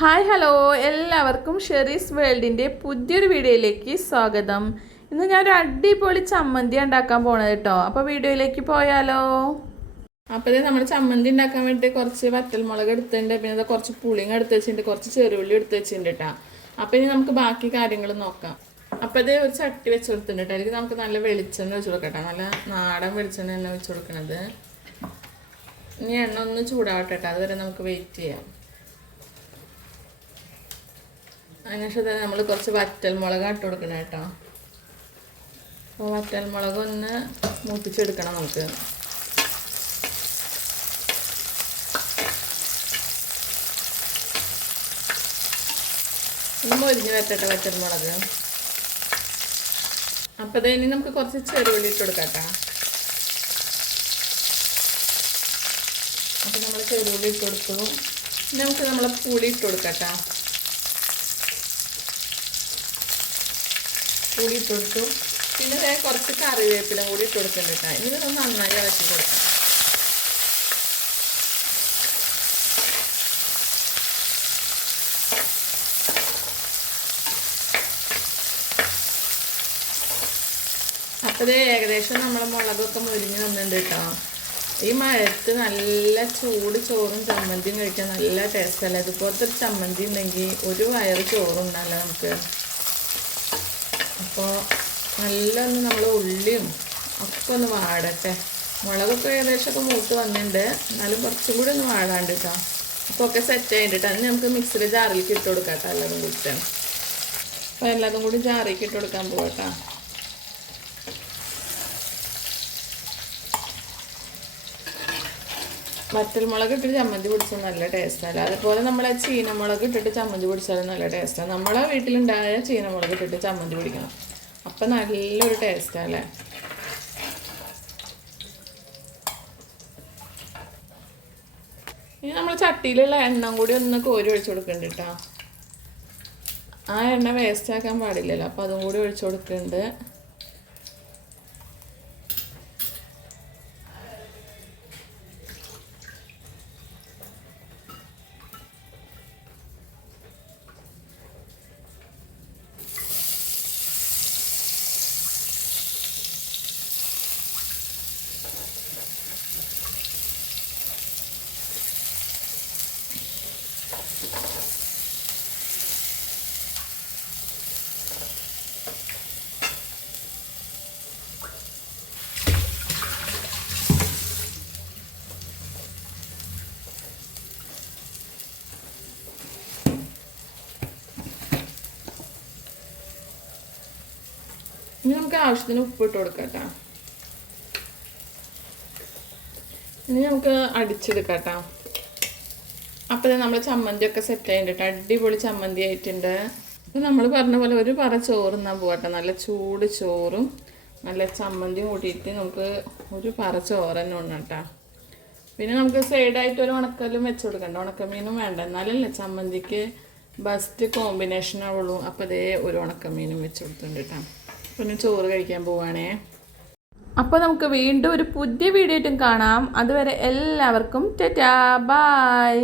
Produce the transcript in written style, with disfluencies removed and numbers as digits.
Hi hello എല്ലാവർക്കും Sherry's വേൾഡിൻ്റെ പുതിയൊരു വീഡിയോയിലേക്ക് സ്വാഗതം. ഇന്ന് ഞാനൊരു അടിപൊളി ചമ്മന്തി ഉണ്ടാക്കാൻ പോണത് കേട്ടോ. അപ്പോൾ വീഡിയോയിലേക്ക് പോയാലോ. അപ്പോൾ ഇത് നമ്മൾ ചമ്മന്തി ഉണ്ടാക്കാൻ വേണ്ടി കുറച്ച് വറ്റൽമുളക് എടുത്തിട്ടുണ്ട്, പിന്നെ കുറച്ച് പുളിങ്ങ എടുത്ത് വെച്ചിട്ടുണ്ട്, കുറച്ച് ചെറുള്ളി എടുത്ത് വെച്ചിട്ടുണ്ട് കേട്ടോ. അപ്പോൾ ഇനി നമുക്ക് ബാക്കി കാര്യങ്ങൾ നോക്കാം. അപ്പോൾ ഇത് ഒരു ചട്ടി വെച്ച് കൊടുത്തിട്ടുണ്ട് കേട്ടോ. അതിലേക്ക് നമുക്ക് നല്ല വെളിച്ചെണ്ണ വെച്ച് കൊടുക്കട്ടെ, നല്ല നാടൻ വെളിച്ചെണ്ണ തന്നെ വെച്ച് കൊടുക്കണത്. ഇനി എണ്ണ ഒന്ന് ചൂടാവട്ടെ കേട്ടോ, അതുവരെ നമുക്ക് വെയിറ്റ് ചെയ്യാം. അതിനുശേഷം നമ്മൾ കുറച്ച് വറ്റൽമുളക് ഇട്ട് കൊടുക്കണം കേട്ടോ. അപ്പോൾ വറ്റൽമുളക് ഒന്ന് മൂപ്പിച്ചെടുക്കണം നമുക്ക്. ഒന്ന് മൊരിഞ്ഞ് വരട്ടെ വറ്റൽമുളക്. അപ്പോൾ ഇനി നമുക്ക് കുറച്ച് ചെറുള്ളി ഇട്ട് കൊടുക്കാം കേട്ടോ. അപ്പോൾ നമ്മൾ ചെറുള്ളി ഇട്ട് കൊടുത്തു. നമുക്ക് നമ്മളെ പുളി ഇട്ട് കൊടുക്കാം കേട്ടോ. പുളി ഇട്ട് കൊടുത്തു. പിന്നെ കുറച്ച് കറിവേപ്പില കൂടി ഇട്ട് കൊടുക്കുന്നുണ്ട് കേട്ടോ. ഇനി ഇതൊന്ന് നന്നായി ഇളക്കി കൊടുക്കാം. അപ്പോൾ ഏകദേശം നമ്മളെ മുളകൊക്കെ മുരിഞ്ഞ് വന്നിട്ടുണ്ട് കേട്ടോ. ഈ മഴയത്ത് നല്ല ചൂട് ചോറും ചമ്മന്തിയും കഴിക്കാൻ നല്ല ടേസ്റ്റല്ലേ. ഇതുപോലത്തെ ഒരു ചമ്മന്തി ഉണ്ടെങ്കിൽ ഒരു വയറ് ചോറുണ്ടല്ലോ നമുക്ക്. അപ്പോൾ നല്ലൊന്ന് നമ്മൾ ഉള്ളിയും ഒക്കെ ഒന്ന് വാടട്ടെ. മുളകൊക്കെ ഏകദേശമൊക്കെ മൂത്ത് വന്നിട്ടുണ്ട്, എന്നാലും കുറച്ചും കൂടി ഒന്ന് വാടാണ്ട് കേട്ടോ. അപ്പോൾ ഒക്കെ സെറ്റ് ആയിട്ട് അന്ന് നമുക്ക് മിക്സിയിൽ ജാറിലേക്ക് ഇട്ട് കൊടുക്കാം കേട്ടോ. എല്ലാതും കൂടിയിട്ട് അപ്പോൾ എല്ലാതും കൂടി ജാറിലേക്ക് ഇട്ട് കൊടുക്കാൻ പോകട്ടോ. വറ്റൽമുളക് ഇട്ടിട്ട് ചമ്മന്തി പൊടിച്ചാൽ നല്ല ടേസ്റ്റല്ല. അതുപോലെ നമ്മളെ ചീനമുളക് ഇട്ടിട്ട് ചമ്മന്തി പൊടിച്ചാലും നല്ല ടേസ്റ്റാണ്. നമ്മളെ വീട്ടിലുണ്ടായ ചീനമുളക് ഇട്ടിട്ട് ചമ്മന്തി പൊടിക്കണം, അപ്പം നല്ലൊരു ടേസ്റ്റല്ലേ. ഇനി നമ്മൾ ചട്ടിയിലുള്ള എണ്ണ കൂടി ഒന്ന് കോരി ഒഴിച്ചു കൊടുക്കുന്നുണ്ട് കേട്ടോ. ആ എണ്ണ വേസ്റ്റ് ആക്കാൻ പാടില്ലല്ലോ, അപ്പം അതും കൂടി ഒഴിച്ചു കൊടുക്കുന്നുണ്ട്. ഇനി നമുക്ക് ആവശ്യത്തിന് ഉപ്പ് ഇട്ട് കൊടുക്കാം കേട്ടോ. ഇനി നമുക്ക് അടിച്ചെടുക്കാം കേട്ടോ. അപ്പോൾ നമ്മൾ ചമ്മന്തിയൊക്കെ സെറ്റ് ആയിട്ടുണ്ട്. അടിപൊളി ചമ്മന്തി ആയിട്ടുണ്ട്. അപ്പോൾ നമ്മൾ പറഞ്ഞ പോലെ ഒരു പറ ചോറുന്നാൻ പോകട്ടെ. നല്ല ചൂട് ചോറും നല്ല ചമ്മന്തിയും കൂട്ടിയിട്ട് നമുക്ക് ഒരു പറ ചോറ് തന്നെ ഉണ്ണാം കേട്ടോ. പിന്നെ നമുക്ക് സൈഡായിട്ട് ഒരു ഉണക്കലും വെച്ച് കൊടുക്കണ്ട, ഉണക്കമീനും വേണ്ട, എന്നാലല്ലേ ചമ്മന്തിക്ക് ബെസ്റ്റ് കോമ്പിനേഷൻ ആവുള്ളൂ. അപ്പോൾ ഇതേ ഒരു ഉണക്കമീനും വെച്ച് കൊടുത്തിട്ടുണ്ട് കേട്ടോ. പിന്നെ ചോറ് കഴിക്കാൻ പോവുകയാണേ. അപ്പോൾ നമുക്ക് വീണ്ടും ഒരു പുതിയ വീഡിയോ ആയിട്ടും കാണാം. അതുവരെ എല്ലാവർക്കും ടാറ്റാ ബൈ.